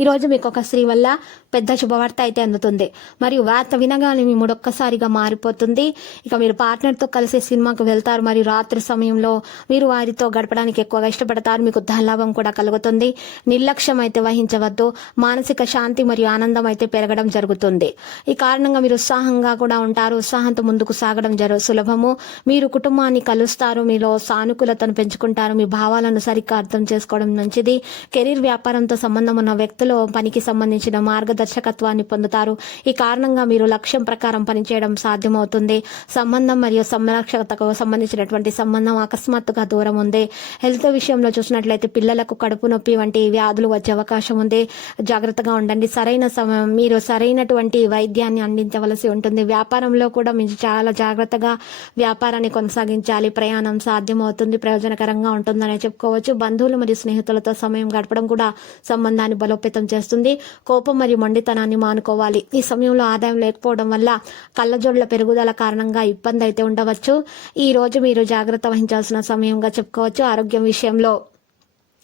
ఈరోజు మీకు ఒక స్త్రీ వల్ల పెద్ద శుభవార్త అయితే అందుతుంది. మరియు వార్త వినగానే మీ మూడొక్కసారిగా మారిపోతుంది. ఇక మీరు పార్ట్నర్తో కలిసి సినిమాకు వెళ్తారు. మరియు రాత్రి సమయంలో మీరు వారితో గడపడానికి ఎక్కువగా ఇష్టపడతారు. మీకు ధనలాభం కూడా కలుగుతుంది. నిర్లక్ష్యం అయితే వహించవద్దు. మానసిక శాంతి మరియు ఆనందం అయితే పెరగడం జరుగుతుంది. ఈ కారణంగా మీరు ఉత్సాహంగా కూడా ఉంటారు. ఉత్సాహంతో ముందుకు సాగడం జరు సులభము. మీరు కుటుంబాన్ని కలుస్తారు. మీలో సానుకూలతను పెంచుకుంటారు. మీ భావాలను సరిగ్గా అర్థం చేసుకోవడం మంచిది. కెరీర్ వ్యాపారంతో సంబంధం ఉన్న వ్యక్తులు పనికి సంబంధించిన మార్గదర్శకత్వాన్ని పొందుతారు. ఈ కారణంగా మీరు లక్ష్యం ప్రకారం పనిచేయడం సాధ్యమవుతుంది. సంబంధం మరియు సంరక్షకతకు సంబంధించినటువంటి సంబంధం అకస్మాత్తుగా దూరం ఉంది. హెల్త్ విషయంలో చూసినట్లయితే పిల్లలకు కడుపు నొప్పి వంటి వ్యాధులు వచ్చే అవకాశం ఉంది. జాగ్రత్తగా ఉండండి. సరైన సమయం మీరు సరైనటువంటి వైద్యాన్ని అందించవలసి ఉంటుంది. వ్యాపారంలో కూడా మీరు చాలా జాగ్రత్తగా వ్యాపారాన్ని కొనసాగించాలి. ప్రయాణం సాధ్యమవుతుంది. ప్రయోజనకరంగా ఉంటుందని చెప్పుకోవచ్చు. బంధువులు మరియు స్నేహితులతో సమయం గడపడం కూడా సంబంధాన్ని బలోపేతం చేస్తుంది. కోపం మరియు మొండితనాన్ని మానుకోవాలి. ఈ సమయంలో ఆదాయం లేకపోవడం వల్ల కళ్ళజోడ్ల పెరుగుదల కారణంగా ఇబ్బంది అయితే ఉండవచ్చు. ఈ రోజు మీరు జాగ్రత్త వహించాల్సిన సమయంగా చెప్పుకోవచ్చు. ఆరోగ్యం విషయంలో.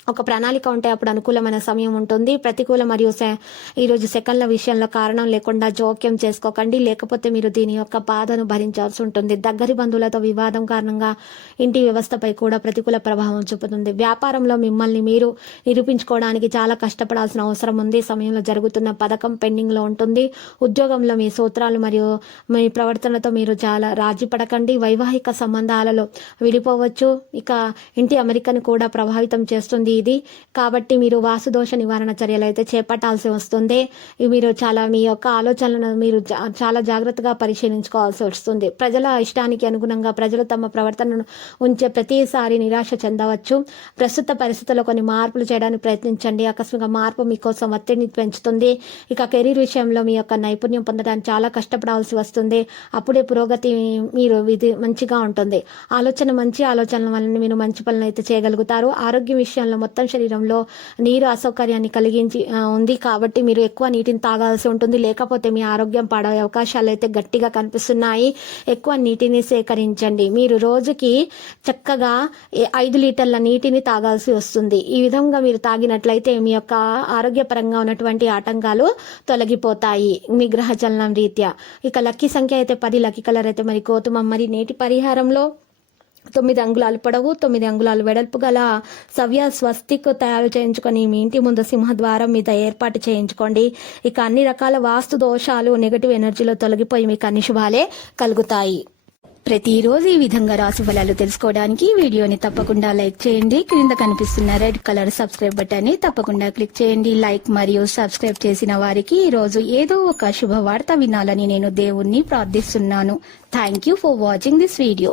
ఒక ప్రణాళిక ఉంటే అప్పుడు అనుకూలమైన సమయం ఉంటుంది. ప్రతికూల మరియు సె- ఈరోజు సెకండ్ల విషయంలో కారణం లేకుండా జోక్యం చేసుకోకండి. లేకపోతే మీరు దీని యొక్క బాధను భరించాల్సి ఉంటుంది. దగ్గరి బంధువులతో వివాదం కారణంగా ఇంటి వ్యవస్థపై కూడా ప్రతికూల ప్రభావం చూపుతుంది. వ్యాపారంలో మిమ్మల్ని మీరు నిరూపించుకోవడానికి చాలా కష్టపడాల్సిన అవసరం ఉంది. సమయంలో జరుగుతున్న పథకం పెండింగ్లో ఉంటుంది. ఉద్యోగంలో మీ సూత్రాలు మరియు మీ ప్రవర్తనతో మీరు చాలా రాజీ పడకండి. వైవాహిక సంబంధాలలో విడిపోవచ్చు. ఇక ఇంటి అమెరికను కూడా ప్రభావితం చేస్తుంది. ఇది. కాబట్టి మీరు వాసుదోష నివారణ చర్యలు అయితే చేపట్టాల్సి వస్తుంది. మీరు చాలా మీ యొక్క ఆలోచనలను మీరు జా- చాలా జాగ్రత్తగా పరిశీలించుకోవాల్సి వస్తుంది. ప్రజల ఇష్టానికి అనుగుణంగా ప్రజలు తమ ప్రవర్తనను ఉంచే ప్రతిసారి నిరాశ చెందవచ్చు. ప్రస్తుత పరిస్థితుల్లో కొన్ని మార్పులు చేయడానికి ప్రయత్నించండి. ఆకస్మిక మార్పు మీకోసం ఒత్తిడిని పెంచుతుంది. ఇక కెరీర్ విషయంలో మీ యొక్క నైపుణ్యం పొందడానికి చాలా కష్టపడాల్సి వస్తుంది. అప్పుడే పురోగతి మీరు ఇది మంచిగా ఉంటుంది. ఆలోచన మంచి ఆలోచనల వలన మీరు మంచి పనులు అయితే చేయగలుగుతారు. ఆరోగ్య విషయంలో మొత్తం శరీరంలో నీరు అసౌకర్యాన్ని కలిగించి ఉంది కాబట్టి మీరు ఎక్కువ నీటిని తాగాల్సి ఉంటుంది. లేకపోతే మీ ఆరోగ్యం పాడే అవకాశాలు అయితే గట్టిగా కనిపిస్తున్నాయి. ఎక్కువ నీటిని సేకరించండి. మీరు రోజుకి చక్కగా ఐదు లీటర్ల నీటిని తాగాల్సి వస్తుంది. ఈ విధంగా మీరు తాగినట్లయితే మీ యొక్క ఆరోగ్యపరంగా ఉన్నటువంటి ఆటంకాలు తొలగిపోతాయి మీ గ్రహ చలనం రీత్యా. ఇక లక్కీ సంఖ్య అయితే పది లక్కీ కలర్ అయితే మరి గోధుమ మరి నేటి పరిహారంలో తొమ్మిది అంగుళాలు పొడవు తొమ్మిది అంగుళాలు వెడల్పు గల సవ్య స్వస్తిక్ తయారు చేయించుకొని మీ ఇంటి ముందు సింహద్వారం మీద ఏర్పాటు చేయించుకోండి. ఇక అన్ని రకాల వాస్తు దోషాలు నెగటివ్ ఎనర్జీలో తొలగిపోయి మీకు అన్ని శుభాలే కలుగుతాయి. ప్రతిరోజు ఈ విధంగా రాశి ఫలాలు తెలుసుకోవడానికి వీడియోని తప్పకుండా లైక్ చేయండి. క్రింద కనిపిస్తున్న రెడ్ కలర్ సబ్స్క్రైబ్ బటన్ని తప్పకుండా క్లిక్ చేయండి. లైక్ మరియు సబ్స్క్రైబ్ చేసిన వారికి ఈ రోజు ఏదో ఒక శుభవార్త వినాలని నేను దేవుణ్ణి ప్రార్థిస్తున్నాను. Thank you for watching this video